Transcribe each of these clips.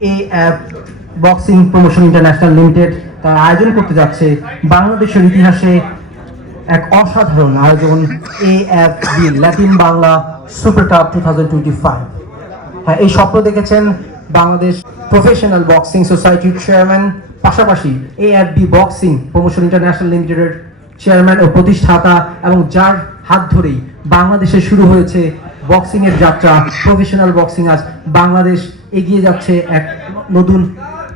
AF boxing promotion international limited তার আয়োজন করতে যাচ্ছে বাংলাদেশের ইতিহাসে এক অসাধারণ আয়োজন AFB Latin Bangla super cup 2025। হ্যাঁ, এই স্বপ্ন দেখেছেন বাংলাদেশ প্রফেশনাল বক্সিং সোসাইটির চেয়ারম্যান, পাশাপাশি এএফবি বক্সিং প্রমোশন ইন্টারন্যাশনাল লিমিটেডের চেয়ারম্যান ও প্রতিষ্ঠাতা, এবং যার হাত ধরেই বাংলাদেশে শুরু হয়েছে বক্সিং এর যাত্রা। প্রফেশনাল বক্সিং আজ বাংলাদেশ এগিয়ে যাচ্ছে এক নতুন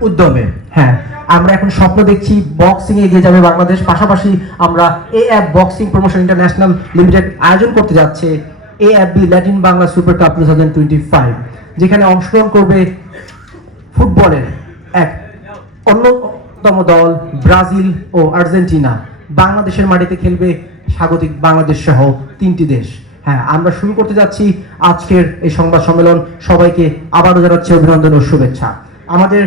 উদ্যমে। হ্যাঁ, আমরা এখন স্বপ্ন দেখছি বক্সিং এগিয়ে যাবে বাংলাদেশ। পাশাপাশি আমরা AF boxing promotion international limited আয়োজন করতে যাচ্ছে AFB Latin Bangla super cup 2025, যেখানে অংশগ্রহণ করবে ফুটবলের এক অন্যতম দল ব্রাজিল ও আর্জেন্টিনা। বাংলাদেশের মাটিতে খেলবে স্বাগতিক বাংলাদেশ সহ 3টি দেশ। হ্যাঁ, আমরা শুরু করতে যাচ্ছি আজকের এই সংবাদ সম্মেলন। সবাইকে আবারও জানাচ্ছি অভিনন্দন ও শুভেচ্ছা। আমাদের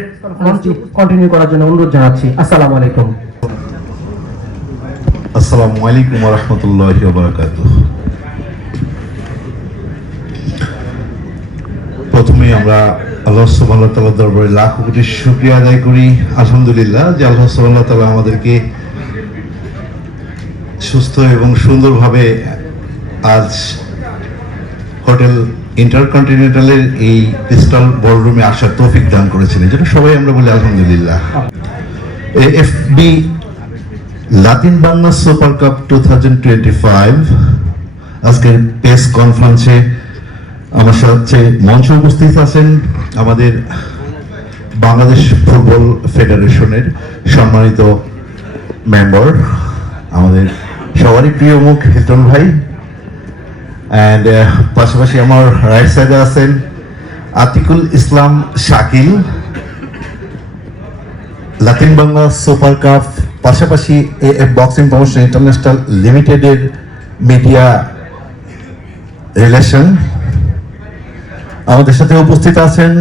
মঞ্চটি কন্টিনিউ করার জন্য অনুরোধ জানাচ্ছি। আসসালামু আলাইকুম। আসসালামু আলাইকুম ওয়া রাহমাতুল্লাহি ওয়া বারাকাতুহু। প্রথমে আমরা আল্লাহ সুবহানাহু ওয়া তাআলার দরবারে লাখ কোটি শুকরিয়া আদায় করি। আলহামদুলিল্লাহ যে আল্লাহ সুবহানাহু ওয়া তাআলা আমাদেরকে সুস্থ এবং সুন্দরভাবে আজ হোটেল ইন্টারকন্টিনেন্টালের এই ক্রিস্টাল বলরুমে আসার তৌফিক দান করেছেন। এই জন্য সবাই আমরা বলি আলহামদুলিল্লাহ। AFB Latin Bangla super cup 2025 আজকের প্রেস কনফারেন্সে আমার সাথে মঞ্চে উপস্থিত আছেন আমাদের বাংলাদেশ ফুটবল ফেডারেশনের সম্মানিত মেম্বার, আমাদের সবারই প্রিয় মুখ হিতন ভাই, অ্যান্ড পাশাপাশি আমার রাইট সাইডে আছেন আতিকুল ইসলাম শাকিল, লাতিন বাংলা সুপার কাপ পাশাপাশি এএফ বক্সিং প্রমোশন ইন্টারন্যাশনাল লিমিটেডের মিডিয়া রিলেশন। আমাদের সাথে উপস্থিত আছেন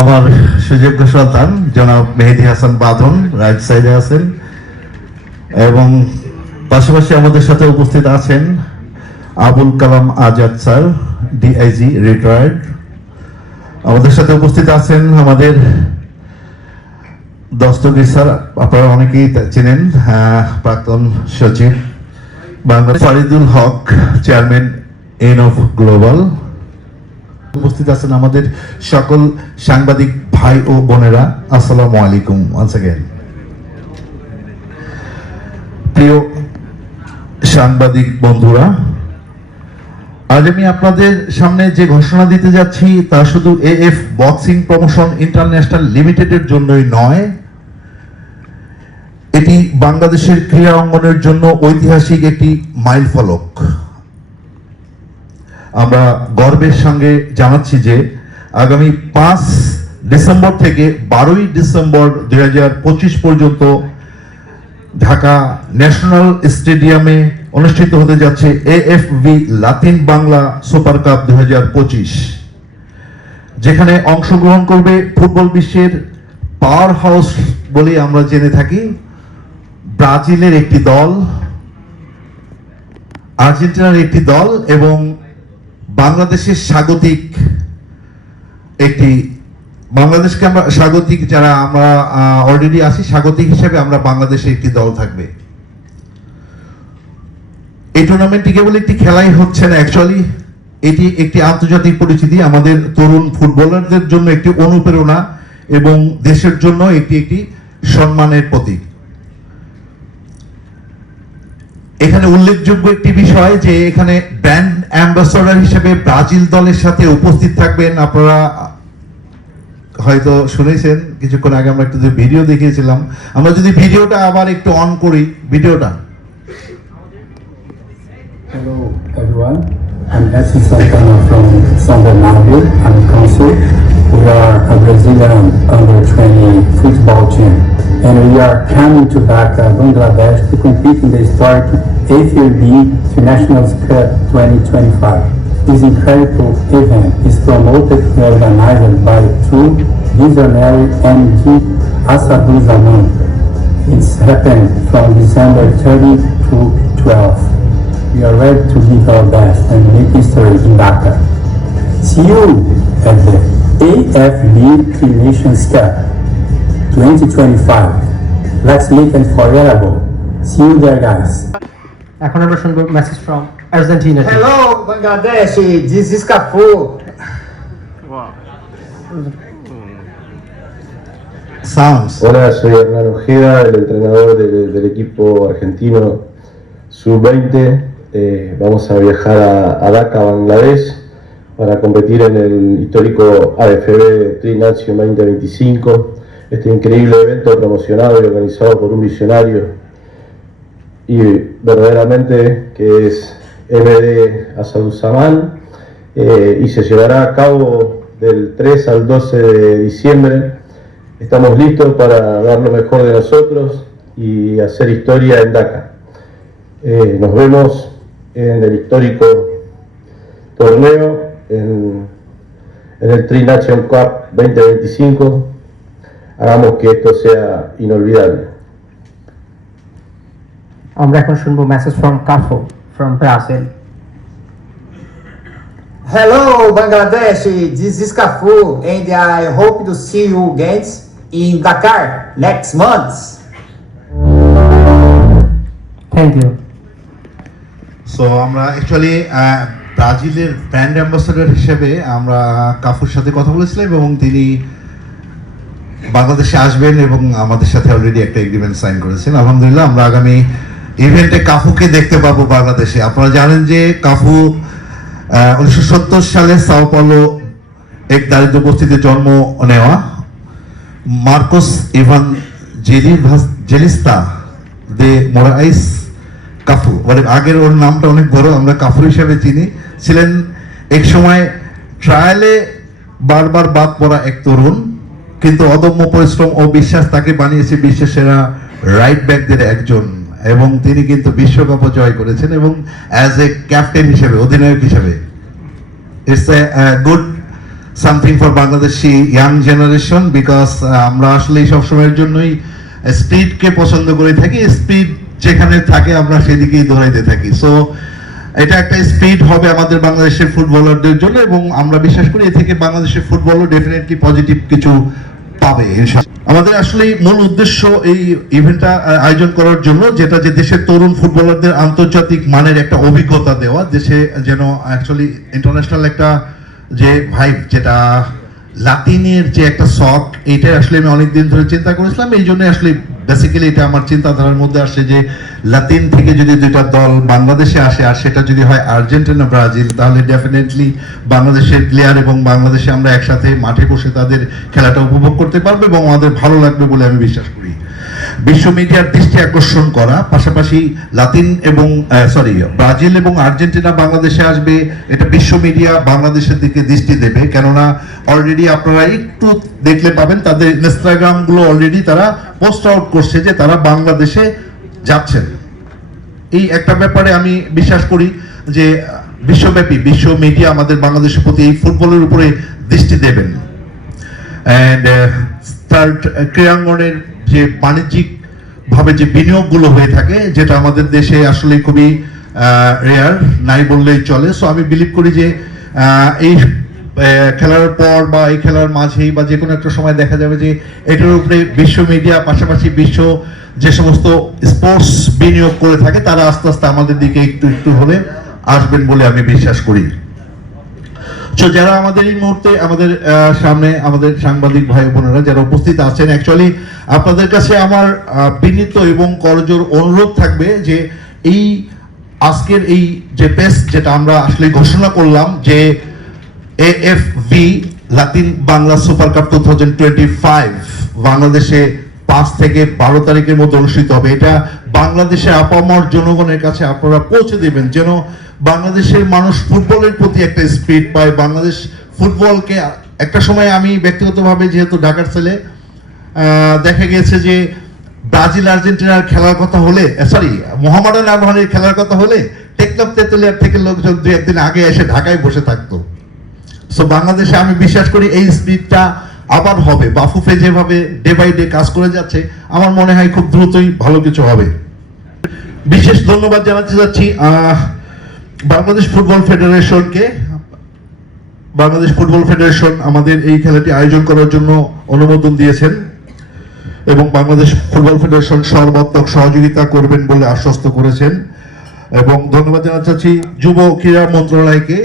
আমার সুযোগ্য সন্তান জনাব মেহেদী হাসান বাঁধন, রাইট সাইডে আছেন, এবং পাশাপাশি আমাদের সাথে উপস্থিত আছেন Abul Kalam Azad sir, DIG retired. আমাদের সাথে উপস্থিত আছেন আমাদের দস্তগীর স্যার, আপনারা অনেকেই চেনেন, প্রাক্তন সচিব বাংলা, ফারিদুল হক চেয়ারম্যান এন অফ গ্লোবাল। উপস্থিত আছেন আমাদের সকল সাংবাদিক ভাই ও বোনেরা, আসসালামু আলাইকুম ওয়ান্স अगेन। প্রিয় সাংবাদিক বন্ধুরা, আজ আমি আপনাদের সামনে যে ঘোষণা দিতে যাচ্ছি তা শুধু এএফ বক্সিং প্রমোশন ইন্টারন্যাশনাল লিমিটেডের জন্যই নয়, এটি বাংলাদেশের ক্রীড়া অঙ্গনের জন্য ঐতিহাসিক একটি মাইলফলক। আমরা গর্বের সঙ্গে জানাচ্ছি যে আগামী 5 ডিসেম্বর থেকে 12ই ডিসেম্বর 2025 পর্যন্ত ঢাকা ন্যাশনাল স্টেডিয়ামে অনুষ্ঠিত হতে যাচ্ছে AFB Latin Bangla super cup 2025, যেখানে অংশগ্রহণ করবে ফুটবল বিশ্বের পাওয়ার হাউস বলে আমরা জেনে থাকি ব্রাজিলের একটি দল, আর্জেন্টিনার একটি দল, এবং বাংলাদেশের স্বাগতিক একটি, বাংলাদেশকে আমরা স্বাগতিক, যারা আমরা অলরেডি আছি স্বাগতিক হিসেবে আমরা বাংলাদেশে একটি দল থাকবে। এই টুর্নামেন্টটি কেবল একটি খেলাই হচ্ছে না, অ্যাকচুয়ালি এটি একটি আন্তর্জাতিক পরিচিতি, আমাদের তরুণ ফুটবলারদের জন্য একটি অনুপ্রেরণা এবং দেশের জন্য একটি সম্মানের প্রতীক। এখানে উল্লেখযোগ্য একটি বিষয় যে এখানে ব্র্যান্ড অ্যাম্বাসেডর হিসেবে ব্রাজিল দলের সাথে উপস্থিত থাকবেন। আপনারা হয়তো শুনেছেন কিছুক্ষণ আগে আমরা একটু ভিডিও দেখিয়েছিলাম, আমরা যদি ভিডিওটা আবার একটু অন করি ভিডিওটা। Hello everyone, I'm Essi Santana from São Bernardo. I'm consul. We are a Brazilian under-20 football team, and we are coming to Dhaka, Bangladesh, to compete in the historic AFB Nationals Cup 2025. This incredible event is promoted and organized by two visionary MD Asaduzzaman. It's happened from December 30 to 12. We are ready to give our best and make history in Dhaka. See you at the AFB Three Nations Cup 2025. Let's make it unforgettable. See you there, guys. এখন আমরা শুনবো message from Argentina. Hello, Bangladesh. This is Cafu. Sounds. Hola, soy Hernán Ojeda, el entrenador del equipo argentino Sub-20. Vamos a viajar a Dhaka, Bangladesh, para competir en el histórico AFB Tri Nation 2025. Este increíble evento promocionado y organizado por un visionario y verdaderamente que es MD Asaduzaman, y se llevará a cabo del 3 al 12 de diciembre. Estamos listos para dar lo mejor de nosotros y hacer historia en Dhaka. Nos vemos en el histórico torneo en el Tri Nation Cup 2025. Hagamos que esto sea inolvidable. আমরা এখন শুনবো message from Cafu from Brazil. Hello, Bangladesh. This is Cafu, and I hope to see you again in Dakar next month. Thank you. So আমরা actually ব্রাজিলের brand ambassador হিসেবে আমরা কাফুর সাথে কথা বলেছিলাম এবং তিনি বাংলাদেশে আসবেন এবং আমাদের সাথে অলরেডি একটা এগ্রিমেন্ট সাইন করেছেন। আলহামদুলিল্লাহ আমরা আগামী ইভেন্টে কাফুকে দেখতে পাবো বাংলাদেশে। আপনারা জানেন যে কাফু 1970 সালে সাও পাওলো এক দারিদ্র বস্তিতে জন্ম নেওয়া। মার্কোস ইভান জেলিস্তা দে মোরাইস কাফু, মানে আগের ওর নামটা অনেক বড়, আমরা কাফু হিসেবে চিনি, ছিলেন এক সময় ট্রায়ালে বারবার বাদ পড়া এক তরুণ, কিন্তু অদম্য পরিশ্রম ও বিশ্বাস তাকে বানিয়েছে বিশ্বের সেরা রাইট ব্যাকদের একজন, এবং তিনি কিন্তু বিশ্বকাপও জয় করেছেন এবং অ্যাজ এ ক্যাপ্টেন হিসেবে, অধিনায়ক হিসেবে it's a good something for Bangladeshi young generation, because আমরা আসলে সবসময়ের জন্যই স্পিডকে পছন্দ করে থাকি, স্পিড যেখানে থাকে আমরা সেদিকেই দৌড়াইতে থাকি। সো এটা একটা স্পিড হবে আমাদের বাংলাদেশের ফুটবলারদের জন্য এবং আমরা বিশ্বাস করি এ থেকে বাংলাদেশের ফুটবলও ডেফিনেটলি পজিটিভ কিছু পাবে ইনশাআল্লাহ। আমাদের আসলে মূল উদ্দেশ্য এই ইভেন্টটা আয়োজন করার জন্য, যেটা যে দেশের তরুণ ফুটবলারদের আন্তর্জাতিক মানের একটা অভিজ্ঞতা দেওয়া, দেশে যেন অ্যাকচুয়ালি ইন্টারন্যাশনাল একটা যে ভাইব, যেটা লাতিনের যে একটা শখ, এইটা আসলে আমি অনেকদিন ধরে চিন্তা করেছিলাম। এই জন্য আসলে বেসিক্যালি এটা আমার চিন্তাধারার মধ্যে আসে যে লাতিন থেকে যদি দুইটা দল বাংলাদেশে আসে আর সেটা যদি হয় আর্জেন্টিনা ব্রাজিল, তাহলে ডেফিনেটলি বাংলাদেশের প্লেয়ার এবং বাংলাদেশে আমরা একসাথে মাঠে বসে তাদের খেলাটা উপভোগ করতে পারবো এবং আমাদের ভালো লাগবে বলে আমি বিশ্বাস করি। বিশ্ব মিডিয়ার দৃষ্টি আকর্ষণ করা, পাশাপাশি লাতিন এবং ব্রাজিল এবং আর্জেন্টিনা বাংলাদেশে আসবে, এটা বিশ্ব মিডিয়া বাংলাদেশের দিকে দৃষ্টি দেবে। কেননা অলরেডি আপনারা একটু দেখলে পাবেন তাদের ইনস্টাগ্রাম গুলো অলরেডি তারা পোস্ট আউট করছে যে তারা বাংলাদেশে যাচ্ছেন। এই একটা ব্যাপারে আমি বিশ্বাস করি যে বিশ্বব্যাপী বিশ্ব মিডিয়া আমাদের বাংলাদেশের প্রতি এই ফুটবলের উপরে দৃষ্টি দেবেন। অ্যান্ড থার্ড, ক্রীড়াঙ্গনের যে বাণিজ্যিক ভাবে যে বিনিয়োগগুলো হয়ে থাকে, যেটা আমাদের দেশে আসলে খুবই রেয়ার, নাই বললেই চলে। সো আমি বিলিভ করি যে এই খেলার পর বা এই খেলার মাঝেই বা যে কোনো একটা সময় দেখা যাবে যে এটার উপরে বিশ্ব মিডিয়া, পাশাপাশি বিশ্ব যে সমস্ত স্পোর্টস বিনিয়োগ করে থাকে, তারা আস্তে আস্তে আমাদের দিকে একটু একটু হলে আসবেন বলে আমি বিশ্বাস করি। তো যারা আমাদের এই মুহূর্তে আমাদের সামনে আমাদের সাংবাদিক ভাই বোনেরা যারা উপস্থিত আছেন, অ্যাকচুয়ালি আপনাদের কাছে আমার বিনীত এবং করজোর অনুরোধ থাকবে যে এই আজকের এই যে পেস যেটা আমরা আসলে ঘোষণা করলাম যে AFB Latin Bangla super cup 2025 বাংলাদেশে 5 থেকে 12 তারিখের মধ্যে অনুষ্ঠিত হবে। এটা বাংলাদেশে আপামর জনগণের কাছে আপনারা পৌঁছে দেবেন, যেন বাংলাদেশের মানুষ ফুটবলের প্রতি একটা স্পিড পায়। বাংলাদেশ ফুটবলকে একটা সময় আমি ব্যক্তিগতভাবে যেহেতু ঢাকার ছেলে, দেখা গেছে যে ব্রাজিল আর্জেন্টিনার খেলার কথা হলে, মোহামেডান আবাহনীর খেলার কথা হলে টেকনাফ তেতুলিয়ার থেকে লোকজন 2-1 দিন আগে এসে ঢাকায় বসে থাকতো। সো বাংলাদেশে আমি বিশ্বাস করি এই স্পিডটা আবার হবে। বাফুফে যেভাবে ডে বাই ডে কাজ করে যাচ্ছে, আমার মনে হয় খুব দ্রুতই ভালো কিছু হবে। বিশেষ ধন্যবাদ জানাতে চাচ্ছি বাংলাদেশ ফুটবল ফেডারেশনকে, বাংলাদেশ ফুটবল ফেডারেশন আমাদের এই খেলাটি আয়োজন করার জন্য অনুমোদন দিয়েছেন এবং বাংলাদেশ ফুটবল ফেডারেশন সর্বাত্মক সহযোগিতা করবেন বলে আশ্বস্ত করেছেন। এবং ধন্যবাদ জানাতে চাচ্ছি যুব ক্রীড়া মন্ত্রণালয়কে,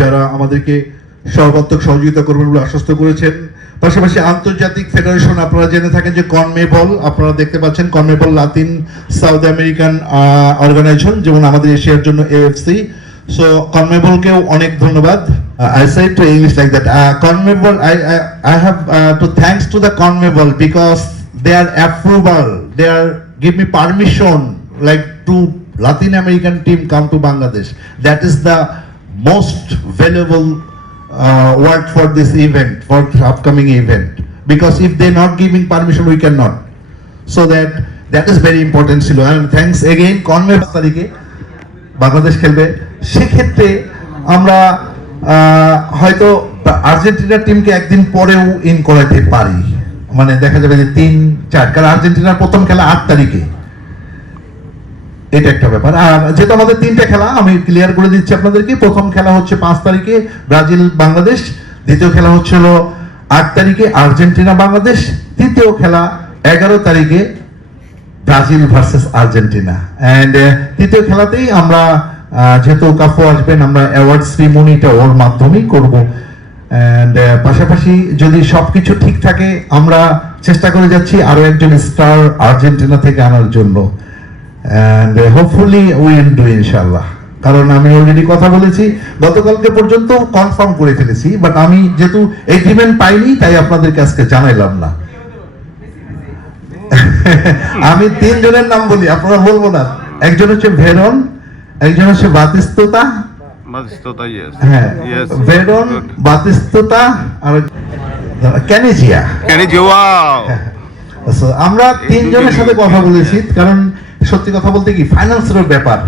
যারা আমাদেরকে সর্বাত্মক সহযোগিতা করবেন বলে আশ্বস্ত করেছেন। পাশাপাশি আন্তর্জাতিক ফেডারেশন, আপনারা জেনে থাকেন যে কনমেবল, আপনারা দেখতে পাচ্ছেন Conmebol Latin South American organisation, যেমন আমাদের এশিয়ার জন্য এএফসি। সো কনমেবলকেও অনেক ধন্যবাদ। I said to English like that. Conmebol, I have to thanks to the Conmebol because their approval, their give me permission like to Latin American team come to Bangladesh. That is the most valuable word for this event, for upcoming event. Because if they not giving permission, we cannot. So that is very important. And thanks again, Conmebol তারিখে বাংলাদেশ খেলবে। সেক্ষেত্রে আমরা হয়তো আর্জেন্টিনার টিমকে একদিন পরেও in করাতে পারি, মানে দেখা যাবে যে 3-4, কারণ আর্জেন্টিনার প্রথম খেলা 8 তারিখে, এটা একটা ব্যাপার। আর যেহেতু আমাদের 3টে খেলা, আমি ক্লিয়ার করে দিচ্ছি আপনাদেরকে। প্রথম খেলা হচ্ছে 5 তারিখে ব্রাজিল বাংলাদেশ, দ্বিতীয় খেলা হচ্ছিল 8 তারিখে আর্জেন্টিনা বাংলাদেশ, তৃতীয় খেলা 11 তারিখে ব্রাজিল ভার্সেস আর্জেন্টিনা। অ্যান্ড তৃতীয় খেলাতেই আমরা যেহেতু কাফু আসবেন, আমরা অ্যাওয়ার্ড সেরিমনিটা ওর মাধ্যমেই করব। অ্যান্ড পাশাপাশি যদি সবকিছু ঠিক থাকে, আমরা চেষ্টা করে যাচ্ছি আরো একজন স্টার আর্জেন্টিনা থেকে আনার জন্য। অ্যান্ড হোপফুলি উইল ডু ইনশাআল্লাহ। কারণ আমি অলরেডি কথা বলেছি, গতকালকে পর্যন্ত কনফার্ম করে ফেলেছি, বাট আমি যেহেতু এগ্রিমেন্ট পাইনি তাই আপনাদেরকে আজকে জানাইলাম না। আমি 3 জনের নাম বলি, আপনারা বলবো না। একজন হচ্ছে ভেরন, একজন হচ্ছে বাতিস্তুতা, yes. হ্যাঁ Yes. Veron, Good. বাতিস্তুতা আর Caniggia. Can you wow? So, আমরা 3 জনের সাথে কথা বলেছি, কারণ সত্যি কথা বলতে কি ফাইন্যান্সের ব্যাপার,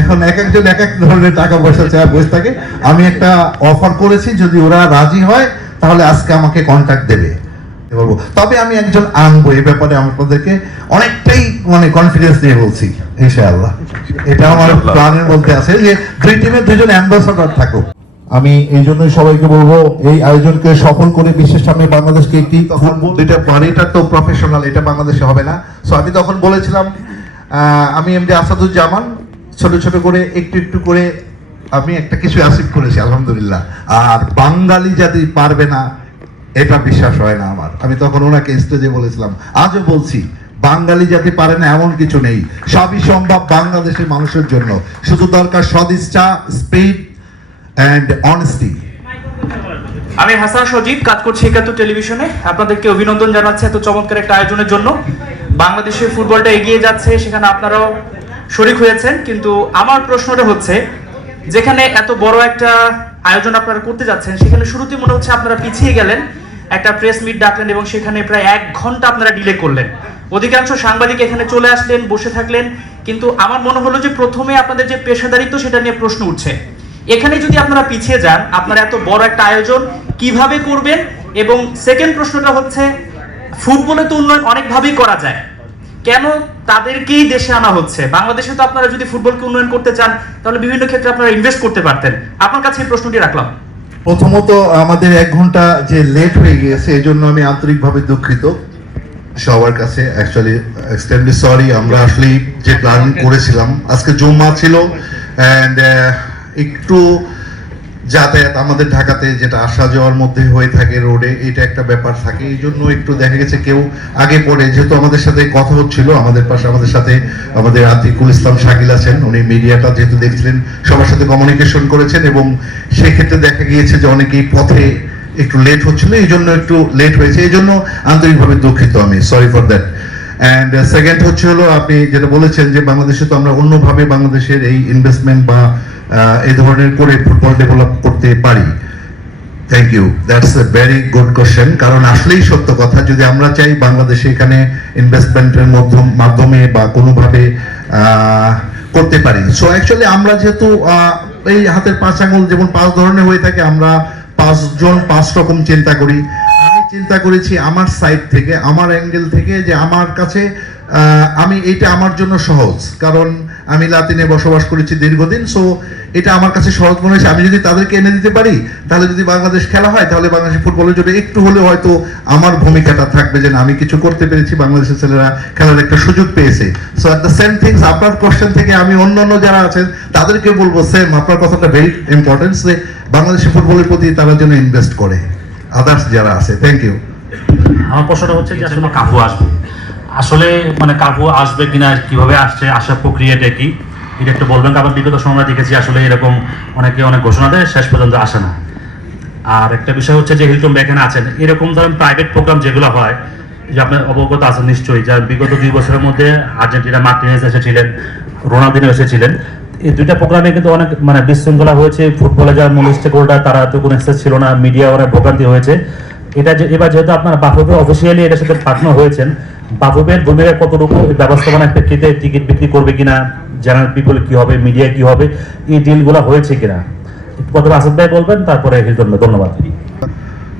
এখন এক একজন এক এক ধরনের টাকা পয়সা চায় বসে থাকে। আমি একটা অফার করেছি, যদি ওরা রাজি হয় তাহলে আজকে আমাকে কন্ট্যাক্ট দেবে বলবো। তবে আমি একজন আনবো, এই ব্যাপারে আপনাদেরকে অনেকটাই মানে কনফিডেন্স নিয়ে বলছি ইনশাআল্লাহ। এটা আমার প্ল্যানের মধ্যে আছে যে 2 টিমে 2 জন অ্যাম্বাসাডর থাকুক। আমি এই জন্যই সবাইকে বলবো এই আয়োজনকে সফল করে বিশ্বের সামনে বাংলাদেশকে একটি ফুটবল, এটা বাড়িটা তো প্রফেশনাল, এটা বাংলাদেশে হবে না। সো আমি তখন বলেছিলাম, আমি এমডি আসাদুজ্জামান ছোট ছোট করে একটু একটু করে আমি একটা কিছু অ্যাচিভ করেছি আলহামদুলিল্লাহ। আর বাঙালি জাতি পারবে না এটা বিশ্বাস হয় না আমার। আমি তখন ওনাকে স্টেজে বলেছিলাম, আজও বলছি, বাঙালি জাতি পারে না এমন কিছু নেই, সবই সম্ভব বাংলাদেশের মানুষের জন্য। শুধু দরকার সদিচ্ছা, স্পিড অ্যান্ড অনেস্টি। আমি হাসান সজীব, কাজ করছি 71 টেলিভিশনে। আপনাদেরকে অভিনন্দন জানাচ্ছি এত চমৎকার একটা আয়োজনের জন্য। বাংলাদেশের ফুটবলটা এগিয়ে যাচ্ছে, সেখানে আপনারাও শরিক হয়েছেন। কিন্তু আমার প্রশ্নটা হচ্ছে, যেখানে এত বড় একটা আয়োজন আপনারা করতে যাচ্ছেন, সেখানে শুরুতে মনে হচ্ছে আপনারা পিছিয়ে গেলেন, একটা প্রেস মিট ডাকলেন এবং সেখানে প্রায় 1 ঘন্টা আপনারা ডিলে করলেন। অধিকাংশ সাংবাদিক এখানে চলে আসলেন, বসে থাকলেন, কিন্তু আমার মনে হলো যে প্রথমে আপনাদের যে পেশাদারিত্ব সেটা নিয়ে প্রশ্ন উঠছে। এখানে যদি আপনারা পিছিয়ে যান, আপনারা এত বড় একটা আয়োজন কিভাবে করবেন? এবং সেকেন্ড প্রশ্নটা হচ্ছে, ফুটবলে তো উন্নয়ন অনেকভাবেই করা যায়, কেন তাদেরকেই দেশে আনা হচ্ছে? বাংলাদেশে তো আপনারা যদি ফুটবলকে উন্নয়ন করতে চান, তাহলে বিভিন্ন ক্ষেত্রে আপনারা ইনভেস্ট করতে পারতেন। আপনার কাছে এই প্রশ্নটি রাখলাম। প্রথমত আমাদের 1 ঘন্টা যে লেট হয়ে গিয়েছে, এই জন্য আমি আন্তরিকভাবে দুঃখিত সবার কাছে। Actually extremely sorry. আমরা আসলে যে প্ল্যান করেছিলাম, আজকে জুম্মা ছিল অ্যান্ড একটু যাতায়াত আমাদের ঢাকাতে যেটা আসা যাওয়ার মধ্যে হয়ে থাকে রোডে, এটা একটা ব্যাপার থাকে। এই জন্য একটু দেখা গেছে কেউ আগে পরে, যেহেতু আমাদের সাথে কথা হচ্ছিল, আমাদের পাশে আমাদের সাথে আমাদের আতিকুল ইসলাম শাকিল আছেন, উনি মিডিয়াটা যেহেতু দেখছিলেন, সবার সাথে কমিউনিকেশন করেছেন এবং সেক্ষেত্রে দেখা গিয়েছে যে অনেকেই পথে একটু লেট হচ্ছিল, এই জন্য একটু লেট হয়েছে। এই জন্য আন্তরিকভাবে দুঃখিত আমি, sorry for that. And second হচ্ছে হলো, আপনি যেটা বলেছেন যে বাংলাদেশে তো আমরা অন্যভাবে বাংলাদেশের এই ইনভেস্টমেন্ট বা এই ধরনের করে ফুটবল ডেভেলপ করতে পারি। Thank you, that's a very good question. কারণ আসলেই সত্য কথা, যদি আমরা চাই বাংলাদেশে এখানে ইনভেস্টমেন্টের মাধ্যমে বা কোনোভাবে করতে পারি। সো অ্যাকচুয়ালি আমরা যেহেতু এই হাতের 5 আঙুল যেমন 5 ধরনের হয়ে থাকে, আমরা 5 জন 5 রকম চিন্তা করি। আমি চিন্তা করেছি আমার সাইড থেকে, আমার অ্যাঙ্গেল থেকে, যে আমার কাছে আমি এটা আমার জন্য সহজ, কারণ আমি লাতিনে বসবাস করেছি দীর্ঘদিন, সো এটা আমার কাছে সহজ মনে হয়েছে। আমি যদি তাদেরকে এনে দিতে পারি, তাহলে যদি বাংলাদেশ খেলা হয়, তাহলে বাংলাদেশের ফুটবলের জন্য একটু হলেও হয়তো আমার ভূমিকাটা থাকবে, যে না, আমি কিছু করতে পেরেছি, বাংলাদেশের ছেলেরা খেলার একটা সুযোগ পেয়েছে। So at the same things, আপনার কোশ্চেন থেকে আমি অন্যান্য যারা আছেন তাদেরকে বলবো সেম, আপনার কথাটা ভেরি ইম্পর্টেন্ট, যে বাংলাদেশের ফুটবলের প্রতি তারা যেন ইনভেস্ট করে, আদার্স যারা আছে। Thank you. আমার প্রশ্নটা হচ্ছে যে আসলে কাকু আসবে, আসলে মানে কাকু আসবে কিনা, কিভাবে আসছে, আসার প্রক্রিয়াটা কি, এটা একটু বলবেন। কারণ বিগত সময় দেখেছি আসলে এরকম অনেকে অনেক ঘোষণা দেয়, শেষ পর্যন্ত আসে না। আর একটা বিষয় হচ্ছে যে হিলটন এখানে আছেন, এরকম ধরেন প্রাইভেট প্রোগ্রাম যেগুলো হয়, যে আপনার অবগত আছেন নিশ্চয়ই, যা বিগত 2 বছরের মধ্যে আর্জেন্টিনা মার্টিনেজ এসেছিলেন, রোনালদিনো এসেছিলেন, এই 2টা প্রোগ্রামে কিন্তু অনেক মানে বিশৃঙ্খলা হয়েছে। ফুটবলে যারা মূল স্টেক হোল্ডার তারা তো কোনো অ্যাক্সেস ছিল না, মিডিয়া অনেক ভোগান্তি হয়েছে। এটা যে এবার যেহেতু আপনার বাফুফে অফিসিয়ালি এটার সাথে পার্টনার হয়েছেন, বাফুফের ভূমিকা কতটুকু ব্যবস্থাপনার প্রেক্ষিতে, টিকিট বিক্রি করবে কিনা, জেনারেল পিপল কি হবে, মিডিয়া কি হবে, এই ডিলগুলো হয়েছে কিনা, প্রথমে আসাদ ভাই বলবেন, তারপরে হিলটন। ধন্যবাদ।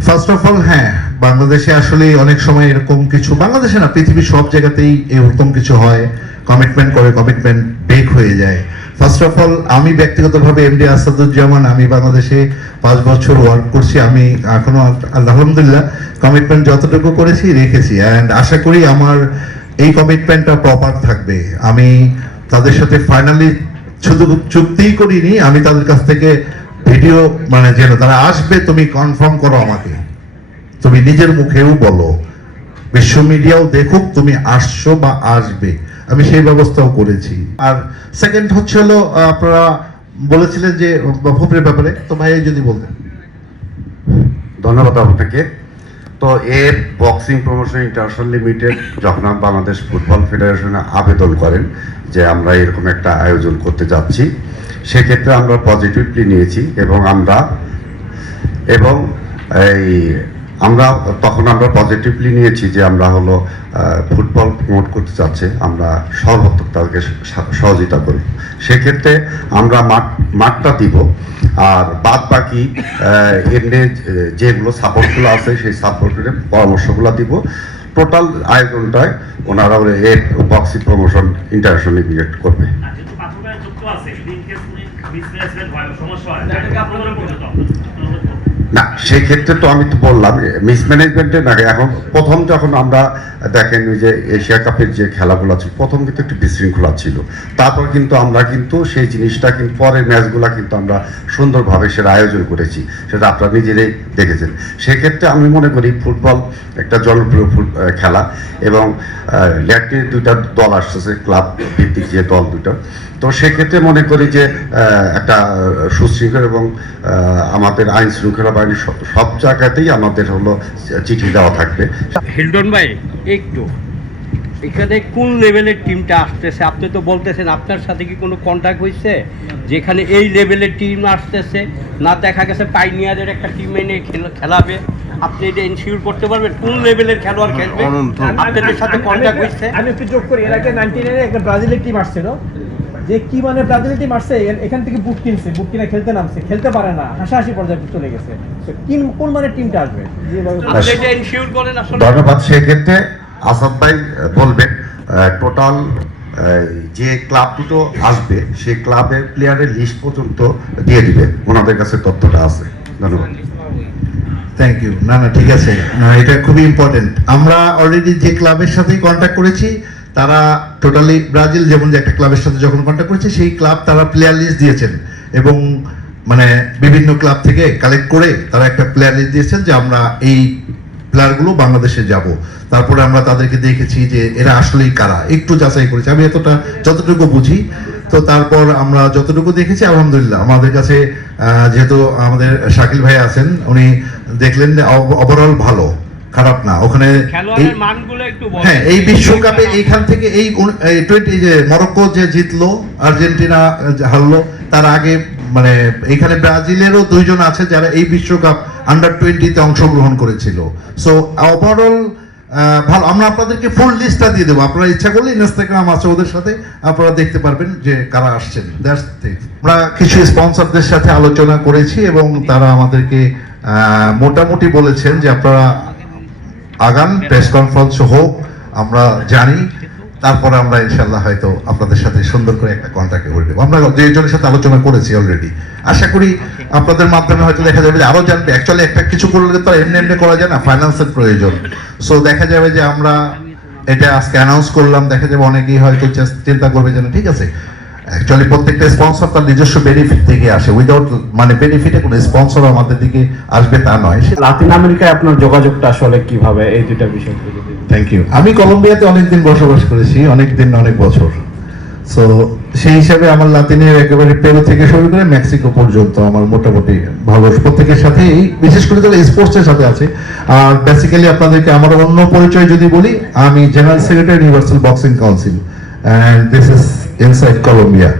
ফার্স্ট অফ অল, হ্যাঁ, বাংলাদেশে আসলে অনেক সময় এরকম কিছু, বাংলাদেশে না, পৃথিবীর সব জায়গাতেই এরকম কিছু হয়, কমিটমেন্ট করে, কমিটমেন্ট ব্রেক হয়ে যায়। ফার্স্ট অফ অল, আমি ব্যক্তিগতভাবে এমডি আসাদুজ্জামান, আমি বাংলাদেশে 5 বছর ওয়ার্ক করছি। আমি এখনো আলহামদুলিল্লাহ কমিটমেন্ট যতটুকু করেছি রেখেছি, অ্যান্ড আশা করি আমার এই কমিটমেন্টটা প্রপার থাকবে। আমি তাদের সাথে ফাইনালি শুধু চুক্তিই করিনি, আমি তাদের কাছ থেকে ভিডিও, মানে যেন তারা আসবে, তুমি কনফার্ম করো আমাকে, তুমি নিজের মুখেও বলো, বিশ্ব মিডিয়াও দেখুক তুমি আসছো বা আসবে, আমি সেই ব্যবস্থাও করেছি। আর সেকেন্ড হচ্ছে হলো, আপনারা বলেছিলেন যে বাফুফের ব্যাপারে, তো ভাই যদি বলতেন। ধন্যবাদ আপনাকে। তো এর বক্সিং প্রমোশন ইন্টারন্যাশনাল লিমিটেড যখন বাংলাদেশ ফুটবল ফেডারেশনে আবেদন করেন যে আমরা এরকম একটা আয়োজন করতে যাচ্ছি, সেক্ষেত্রে আমরা পজিটিভলি নিয়েছি, এবং তখন আমরা পজিটিভলি নিয়েছি যে আমরা হলো ফুটবল প্রমোট করতে চাচ্ছে, আমরা সর্বাত্মক তাদেরকে সহযোগিতা করব। সেক্ষেত্রে আমরা মাঠটা দিব, আর বাদ বাকি এমনি যেগুলো সাপোর্টগুলো আছে সেই সাপোর্টের পরামর্শগুলো দিব। টোটাল আয়োজনটায় ওনারা এর বক্সিং প্রমোশন ইন্টারন্যাশনাল লিমিটেড করবে। না, সেই ক্ষেত্রে তো আমি তো বললাম মিসম্যানেজমেন্টে না। এখন প্রথম যখন আমরা দেখেন যে এশিয়া কাপের যে খেলাগুলো ছিল, প্রথম কিন্তু একটু বিশৃঙ্খলা ছিল, তারপর কিন্তু আমরা কিন্তু সেই জিনিসটা কিন্তু পরের ম্যাচগুলো কিন্তু আমরা সুন্দরভাবে সেটা আয়োজন করেছি, সেটা আপনারা নিজেরাই দেখেছেন। সেক্ষেত্রে আমি মনে করি ফুটবল একটা জনপ্রিয় খেলা, এবং ল্যাটিনের 2টা দল আসতেছে, ক্লাব ভিত্তিক যে দল 2টা, তো সেক্ষেত্রে মনে করি যে একটা সুশৃঙ্খল এবং আমাদের আইন শৃঙ্খলা বাহিনী সব জায়গাতেই আমাদের হলো চিঠি দেওয়া থাকবে। হিলটন ভাই, একটু এখানে কোন লেভেলের টিমটা আসতেছে? আপনি তো বলতেছেন আপনার সাথে কি কোনো কন্ট্যাক্ট হয়েছে যেখানে এই লেভেলের টিম আসতেছে? না দেখা গেছে পাইনিয়ারের একটা টিম এনে খেলাবে, আপনি এটা ইনশিওর করতে পারবেন কোন লেভেলের খেলোয়াড় খেলবে? আপনাদের সাথে কন্ট্যাক্ট হয়েছে? আমি একটু যোগ করি, এর আগে 99 একটা ব্রাজিলের টিম আসছিল, যে কি মানে ব্রাজিলের টিম আসছে, এখান থেকে বুক কিনছে, বুক কিনে খেলতে নামছে, খেলতে পারে না, হাসাহাসি পর্যায়ে চলে গেছে। কোন মানে টিমটা আসবে? ধন্যবাদ। সেক্ষেত্রে আসাদ ভাই বলবেন টোটাল যে ক্লাব 2টো আসবে সেই ক্লাবের প্লেয়ারের লিস্ট পর্যন্ত দিয়ে দিবে, ওনাদের কাছে তথ্যটা আছে। ধন্যবাদ। Thank you. না, ঠিক আছে, এটা খুবই ইম্পর্টেন্ট। আমরা অলরেডি যে ক্লাবের সাথেই কন্ট্যাক্ট করেছি, তারা টোটালি ব্রাজিল যেমন যে একটা ক্লাবের সাথে যখন কন্ট্যাক্ট করেছে, সেই ক্লাব তারা প্লেয়ার লিস্ট দিয়েছেন, এবং মানে বিভিন্ন ক্লাব থেকে কালেক্ট করে তারা একটা প্লেয়ার লিস্ট দিয়েছেন যে আমরা এই প্লেয়ারগুলো বাংলাদেশে যাব। তারপরে আমরা তাদেরকে দেখেছি যে এরা আসলেই কারা, একটু যাচাই করেছি, আমি যতটুকু বুঝি। তো তারপর আমরা যতটুকু দেখেছি আলহামদুলিল্লাহ আমাদের কাছে, যেহেতু আমাদের শাকিল ভাই আছেন, উনি দেখলেন ওভারঅল ভালো, খারাপ না। ওখানে হ্যাঁ, এই বিশ্বকাপে এইখান থেকে এই 20 যে মরক্কো যে জিতলো, আর্জেন্টিনা হারলো, তার আগে মানে এখানে ব্রাজিলেরও 2 জন আছে যারা এই বিশ্বকাপ আন্ডার-20-তে অংশগ্রহণ করেছিল। সো ওভারঅল ভালো। আমরা আপনাদেরকে ফুল লিস্টটা দিয়ে দেবো, আপনারা ইচ্ছা করলে ইনস্টাগ্রাম আছে ওদের সাথে, আপনারা দেখতে পারবেন যে কারা আসছেন। আমরা কিছু স্পন্সরদের সাথে আলোচনা করেছি, এবং তারা আমাদেরকে মোটামুটি বলেছেন যে আপনারা আগান, প্রেস কনফারেন্স হোক, আমরা জানি তারপরে আমরা ইনশাল্লাহ হয়তো আপনাদের সাথে সুন্দর করে একটা কন্ট্রাক্ট করে দেবো। আমরা দুজনের সাথে আলোচনা করেছি অলরেডি। আশা করি আপনাদের মাধ্যমে হয়তো দেখা যাবে যে আরো জানবে। অ্যাকচুয়ালি একটা কিছু করলে তো এমনি এমনি করা যায় না, ফাইন্যান্সের প্রয়োজন। সো দেখা যাবে যে আমরা এটা আজকে অ্যানাউন্স করলাম, দেখা যাবে অনেকেই হয়তো চিন্তা করবে যে না ঠিক আছে, অ্যাকচুয়ালি প্রত্যেকটা স্পন্সর তার নিজস্ব বেনিফিট থেকে আসে, উইদাউট মানে বেনিফিটে কোনো স্পন্সর আমাদের দিকে আসবে তা নয়। লাতিন আমেরিকায় আপনার যোগাযোগটা আসলে কিভাবে, এই দুইটা বিষয়। Thank you. আমি কলম্বিয়াতে অনেকদিন বসবাস করেছি, অনেক বছর। সো সেই হিসাবে আমার লাতিনের একেবারে পেরু থেকে শুরু করে মেক্সিকো পর্যন্ত আমার মোটামুটি ভালো প্রত্যেকের সাথে, বিশেষ করে যারা স্পোর্টসের সাথে আছে। আর বেসিক্যালি আপনাদেরকে আমার অন্য পরিচয় যদি বলি, আমি general secretary Universal Boxing Council, and this is inside Colombia.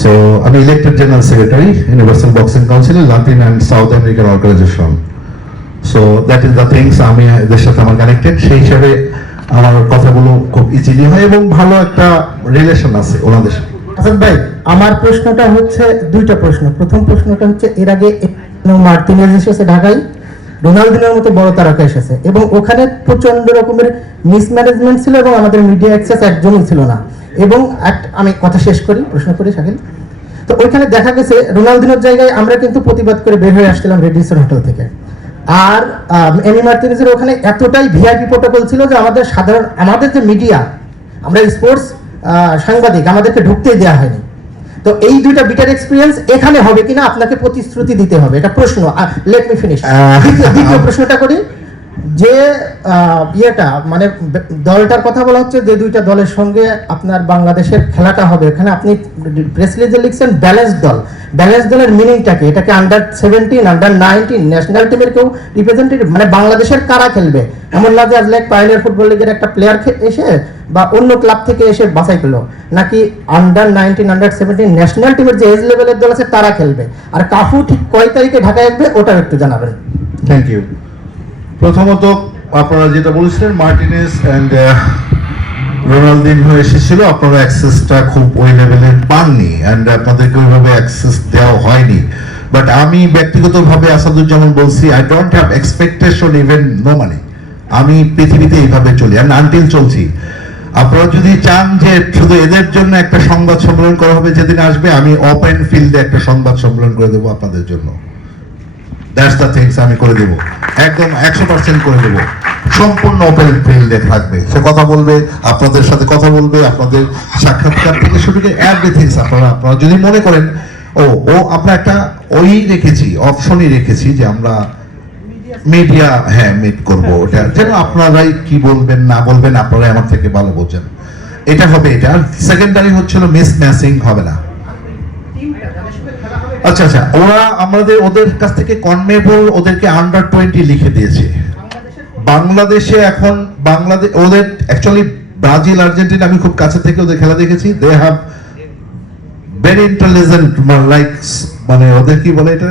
So আমি elected general secretary Universal Boxing Council, Latin and South American organization. So that is the things, আমি এদের সাথে আমার কানেক্টেড, সেই হিসাবে আমার কথাগুলো খুব ইজিলি হয় এবং ভালো একটা রিলেশন আছে ওনাদের সাথে। হাসান ভাই, আমার প্রশ্নটা হচ্ছে দুইটা প্রশ্ন। প্রথম প্রশ্নটা হচ্ছে, এর আগে মার্টিনেজ এসেছে ঢাকায়, রোনালদিনোর মতো বড় তারকা এসেছে এবং ওখানে প্রচন্ড রকমের মিসম্যানেজমেন্ট ছিল এবং আমাদের মিডিয়া অ্যাক্সেস একদমই ছিল না। এবং আমি কথা শেষ করি, প্রশ্ন করি শাকিল। তো ওইখানে দেখা গেছে রোনালদিনোর জায়গায় আমরা কিন্তু প্রতিবাদ করে বের হয়ে আসছিলাম রেডিসন হোটেল থেকে। আর এমি মার্টিনেজের ওখানে এতটাই ভিআইপি প্রোটোকল ছিল যে আমাদের যে মিডিয়া, আমরা স্পোর্টস সাংবাদিক, আমাদেরকে ঢুকতে দেওয়া হয়নি। তো এই দুইটা বিটার এক্সপিরিয়েন্স এখানে হবে কিনা আপনাকে প্রতিশ্রুতি দিতে হবে, এটা প্রশ্ন। Let me finish. দ্বিতীয় প্রশ্নটা করি, যে ইয়েটা মানে দলটার কথা বলা হচ্ছে, যে দুইটা দলের সঙ্গে আপনার বাংলাদেশের খেলাটা হবে, এখানে আপনি প্রেস রিলিজে লিখছেন ব্যালেন্স দল। ব্যালেন্স দলের মিনিংটাকে, এটাকে আন্ডার-17, আন্ডার-19 ন্যাশনাল টিমের কেউ রিপ্রেজেন্টেটিভ, মানে বাংলাদেশের কারা খেলবে? এমন না যে আজ লাইক পাইনিয়ার ফুটবল লিগের একটা প্লেয়ার এসে বা অন্য ক্লাব থেকে এসে বাছাই করলো, নাকি আন্ডার-19, আন্ডার-17 ন্যাশনাল টিমের যে এজ লেভেলের দল আছে তারা খেলবে? আর কাফু ঠিক কয় তারিখে ঢাকায় আসবে ওটাও একটু জানাবেন। Thank you. প্রথমত আপনারা যেটা বলেছিলেন, মার্টিনেজ অ্যান্ড রোনালদিনহো এসেছিল, আপনারা অ্যাক্সেসটা খুব ওই লেভেলের পাননি, অ্যান্ড আপনাদেরকে ওইভাবে অ্যাক্সেস দেওয়া হয়নি। বাট আমি ব্যক্তিগতভাবে আসাদুজ্জামান বলছি, I don't have expectation even no money. আমি পৃথিবীতে এইভাবে চলি, আমি আনটিল চলছি। আপনারা যদি চান যে শুধু এদের জন্য একটা সংবাদ সম্মেলন করা হবে যেদিন আসবে, আমি ওপেন ফিল্ডে একটা সংবাদ সম্মেলন করে দেবো আপনাদের জন্য। দ্যাটস দ্য থিংস, আমি করে দেবো, একদম 100% করে দেবো। সম্পূর্ণ ওপেন ফিল্ডে থাকবে, সে কথা বলবে, আপনাদের সাথে কথা বলবে, আপনাদের সাক্ষাৎকার থেকে শুরু করে এভরিথিংস। আপনারা যদি মনে করেন আমরা একটা রেখেছি, অপশনই রেখেছি যে আমরা মিডিয়া মিট করবো, ওটা যেন আপনারাই কি বলবেন না বলবেন আপনারাই আমার থেকে ভালো বোঝেন। এটা হবে, এটা সেকেন্ডারি হচ্ছিল মিস ম্যাচিং হবে না। আচ্ছা, ওদের কাছ থেকে কনমেবল ওদেরকে আন্ডার-20 লিখে দিয়েছে। বাংলাদেশে এখন ওদের অ্যাকচুয়ালি ব্রাজিল, আর্জেন্টিনা, আমি খুব কাছে থেকে ওদের খেলা দেখেছি। They have very intelligent, like মানে ওদের কি বলে, এটা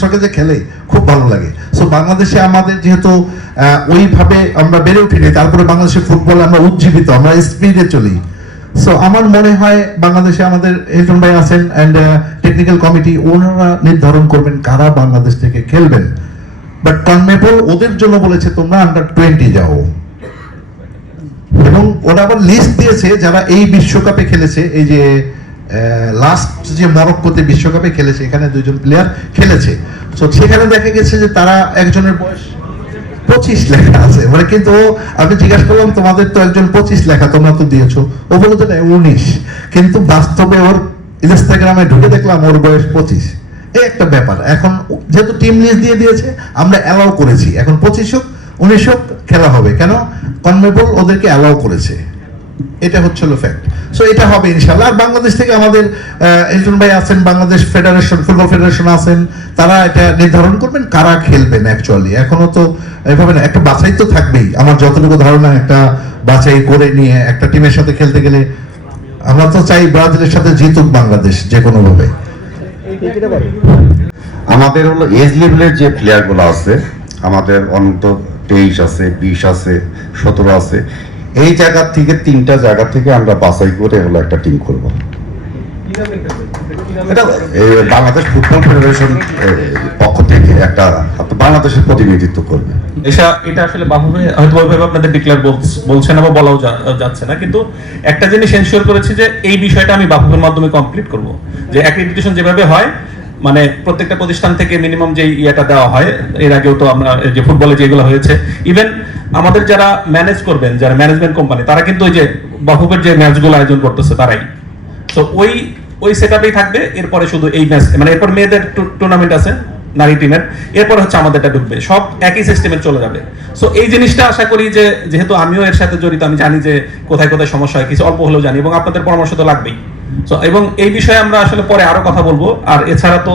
শখে যে খেলে খুব ভালো লাগে। সো বাংলাদেশে আমাদের যেহেতু ওইভাবে আমরা বেড়ে উঠিনি, তারপরে বাংলাদেশের ফুটবল আমরা উজ্জীবিত, আমরা স্পিডে চলি। সো আমার মনে হয় বাংলাদেশে আমাদের হিলটন ভাই আছেন অ্যান্ড টেকনিক্যাল কমিটি, ওনারা নির্ধারণ করবেন কারা বাংলাদেশ থেকে খেলবেন। বাট কনমেবল ওদের জন্য বলেছে তোমরা আন্ডার-20 যাও, এবং ওরা আবার লিস্ট দিয়েছে যারা এই বিশ্বকাপে খেলেছে। এই যে লাস্ট যে মরক্কোতে বিশ্বকাপে খেলেছে, এখানে 2 জন প্লেয়ার খেলেছে। তো সেখানে দেখা গেছে যে তারা একজনের বয়স 25 লেখা আছে, মানে কিন্তু আমি জিজ্ঞাসা করলাম তোমাদের তো একজন 25 লেখা, তোমরা তো দিয়েছো, ও বলে তো 19, কিন্তু বাস্তবে ওর ইনস্টাগ্রামে ঢুকে দেখলাম ওর বয়স 25। এই একটা ব্যাপার। এখন যেহেতু টিম লিস্ট দিয়ে দিয়েছে, আমরা অ্যালাউ করেছি, এখন 25 হোক 19 হোক খেলা হবে। কেন? কনমেবল ওদেরকে অ্যালাউ করেছে, এটা হচ্ছিল ফ্যাক্ট। সো এটা হবে ইনশাআল্লাহ। আর বাংলাদেশ থেকে আমাদের হিলটন ভাই আছেন, বাংলাদেশ ফেডারেশন, ফুটবল ফেডারেশন আছেন, তারা এটা নির্ধারণ করবেন কারা খেলবেন। অ্যাকচুয়ালি এখনো তো এভাবে না, একটা বাছাই তো থাকবেই। আমার যতটুকু ধারণা, একটা বাছাই করে নিয়ে একটা টিমের সাথে খেলতে গেলে আমরা তো চাই ব্রাজিলের সাথে জিতুক বাংলাদেশ যে কোনো ভাবে। আমাদের হলো এজ লেভেলের যে প্লেয়ারগুলো আছে, আমাদের অন্তত 23 আছে, 20 আছে, 17 আছে, এই জায়গা থেকে 3টা জায়গা থেকে আমরা বাছাই করে হলো একটা টিম করব। এটা বাংলাদেশ ফুটবল ফেডারেশন পক্ষ থেকে একটা বাংলাদেশের প্রতিনিধিত্ব করবে। এটা আসলে বাফুফে হয়তো ওইভাবে আপনাদের ডিক্লেয়ার বলছে না বা বলাও যাচ্ছে না, কিন্তু একটা জিনিস এনশিওর করেছি যে এই বিষয়টা আমি বাফুফের মাধ্যমে কমপ্লিট করব, যে অ্যাক্রিডিটেশন যেভাবে হয় মানে প্রত্যেকটা প্রতিষ্ঠান থেকে মিনিমাম যে ইয়েটা দেওয়া হয়, এর আগেও তো আমরা যে ফুটবলে যেগুলো হয়েছে, ইভেন আমাদের যারা ম্যানেজ করবেন, যারা ম্যানেজমেন্ট কোম্পানি, তারা কিন্তু ওই যে বাফুফের যে ম্যাচগুলো আয়োজন করতেছে তারাই, তো ওই সেটআপেই থাকবে। এরপরে শুধু এই ম্যাচ মানে এরপর মেয়েদের টুর্নামেন্ট আছে নারী টিমের, এরপর হচ্ছে আমাদেরটা ঢুকবে, সব একই সিস্টেমে চলে যাবে। সো এই জিনিসটা আশা করি যে যেহেতু আমিও এর সাথে জড়িত, আমি জানি যে কোথায় কোথায় সমস্যা হয়, কিছু অল্প হলেও জানি, এবং আপনাদের পরামর্শ তো লাগবেই। সো এবং এই বিষয়ে আমরা আসলে পরে আরো কথা বলবো। আর এছাড়া তো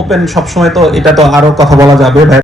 ওপেন সবসময়, তো এটা তো আরো কথা বলা যাবে।